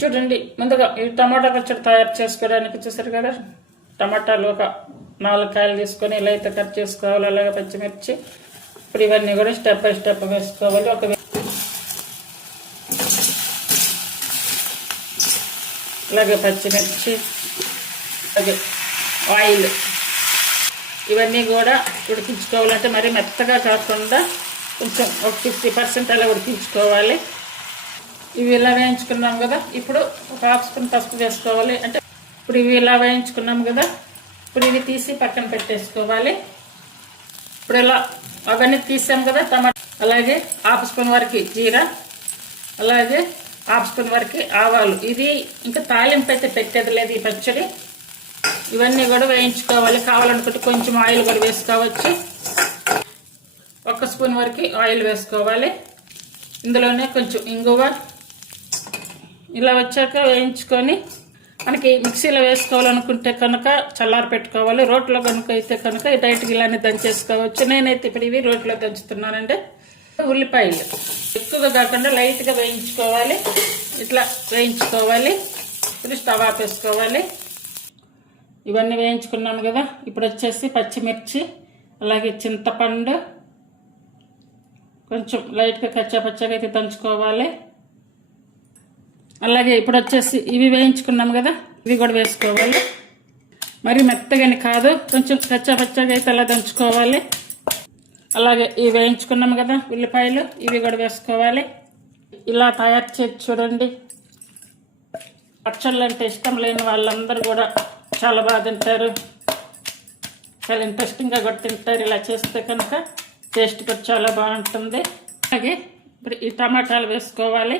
చూడండి, ముందుగా ఈ టమాటా పచ్చడి తయారు చేసుకోవడానికి చూసారు కదా, టమాటాలు ఒక 4 కాయలు తీసుకొని ఇలా అయితే కట్ చేసుకోవాలి. అలాగే పచ్చిమిర్చి. ఇప్పుడు ఇవన్నీ కూడా స్టెప్ బై స్టెప్ వేసుకోవాలి. అలాగే పచ్చిమిర్చి, అలాగే ఆయిల్, ఇవన్నీ కూడా ఉడికించుకోవాలంటే మరీ మెత్తగా కాకుండా కొంచెం ఒక 50% అలా ఉడికించుకోవాలి. ఇవి ఇలా వేయించుకున్నాం కదా, ఇప్పుడు ఒక ½ స్పూన్ పసుపు వేసుకోవాలి. అంటే ఇప్పుడు ఇవి ఇలా వేయించుకున్నాం కదా, ఇప్పుడు ఇవి తీసి పక్కన పెట్టేసుకోవాలి. ఇప్పుడు ఇలా అవన్నీ తీసాం కదా టమాటా, అలాగే ½ స్పూన్ వరకు జీరా, అలాగే ½ స్పూన్ వరకు ఆవాలు. ఇది ఇంకా తాలింపు అయితే పెట్టేది లేదు ఈ పచ్చడి. ఇవన్నీ కూడా వేయించుకోవాలి. కావాలనుకుంటే కొంచెం ఆయిల్ కూడా వేసుకోవచ్చు. 1 స్పూన్ వరకు ఆయిల్ వేసుకోవాలి. ఇందులోనే కొంచెం ఇంగువ. ఇలా వచ్చాక వేయించుకొని మనకి మిక్సీలో వేసుకోవాలనుకుంటే కనుక చల్లారి పెట్టుకోవాలి. రోట్లో కనుక అయితే కనుక డైరెక్ట్గా ఇలానే దంచేసుకోవచ్చు. నేనైతే ఇప్పుడు ఇవి రోట్లో దంచుతున్నానండి. ఉల్లిపాయలు ఎక్కువగా కాకుండా లైట్గా వేయించుకోవాలి. ఇట్లా వేయించుకోవాలి. ఇప్పుడు స్టవ్ ఆపేసుకోవాలి. ఇవన్నీ వేయించుకున్నాము కదా, ఇప్పుడు వచ్చేసి పచ్చిమిర్చి, అలాగే చింతపండు కొంచెం లైట్గా కచ్చాపచ్చగా అయితే దంచుకోవాలి. అలాగే ఇప్పుడు వచ్చేసి ఇవి వేయించుకున్నాము కదా, ఇవి కూడా వేసుకోవాలి. మరి మెత్తగాని కాదు, కొంచెం కచ్చాపచ్చగా అయితే అలా దంచుకోవాలి. అలాగే ఇవి వేయించుకున్నాము కదా ఉల్లిపాయలు, ఇవి కూడా వేసుకోవాలి. ఇలా తయారు చేసి చూడండి. పచ్చళ్ళు అంటే ఇష్టం లేని వాళ్ళందరూ కూడా చాలా బాగా తింటారు, చాలా ఇంట్రెస్టింగ్గా కూడా తింటారు. ఇలా చేస్తే కనుక టేస్ట్ కూడా చాలా బాగుంటుంది. అలాగే ఇప్పుడు ఈ టమాటాలు వేసుకోవాలి.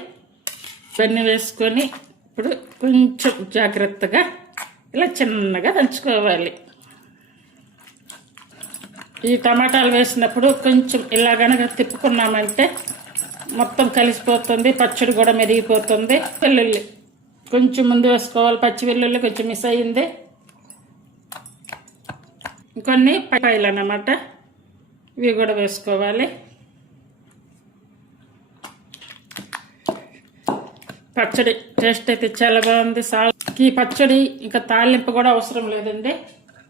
ఇవన్నీ వేసుకొని ఇప్పుడు కొంచెం జాగ్రత్తగా ఇలా చిన్నగా దంచుకోవాలి. ఈ టమాటాలు వేసినప్పుడు కొంచెం ఇలా కనుక తిప్పుకున్నామంటే మొత్తం కలిసిపోతుంది, పచ్చడి కూడా మెరిగిపోతుంది. వెల్లుల్లి కొంచెం ముందు వేసుకోవాలి. పచ్చి వెల్లుల్లి కొంచెం మిస్ అయ్యింది. కొన్ని పైలు అన్నమాట, ఇవి కూడా వేసుకోవాలి. పచ్చడి టేస్ట్ అయితే చాలా బాగుంది. ఈ పచ్చడి ఇంకా తాలింపు కూడా అవసరం లేదండి.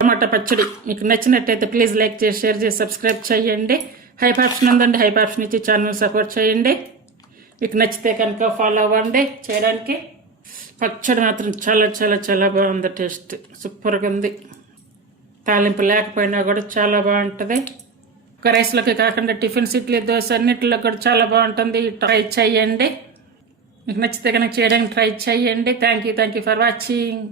టమాటా పచ్చడి మీకు నచ్చినట్టయితే ప్లీజ్ లైక్ చేసి, షేర్ చేసి, సబ్స్క్రైబ్ చేయండి. హైప్ ఆప్షన్ ఉందండి, హైప్ ఆప్షన్ ఇచ్చి ఛానల్ సపోర్ట్ చేయండి. మీకు నచ్చితే కనుక ఫాలో అవ్వండి చేయడానికి. పచ్చడి మాత్రం చాలా చాలా చాలా బాగుంది. టేస్ట్ సూపర్గా ఉంది. తాలింపు లేకపోయినా కూడా చాలా బాగుంటుంది. ఒక రైస్లోకి కాకుండా టిఫిన్స్, ఇడ్లీ, దోశ అన్నిటిలో కూడా చాలా బాగుంటుంది. ట్రై చేయండి. మీకు నచ్చితే కనుక చేయడానికి ట్రై చేయండి. Thank you for watching.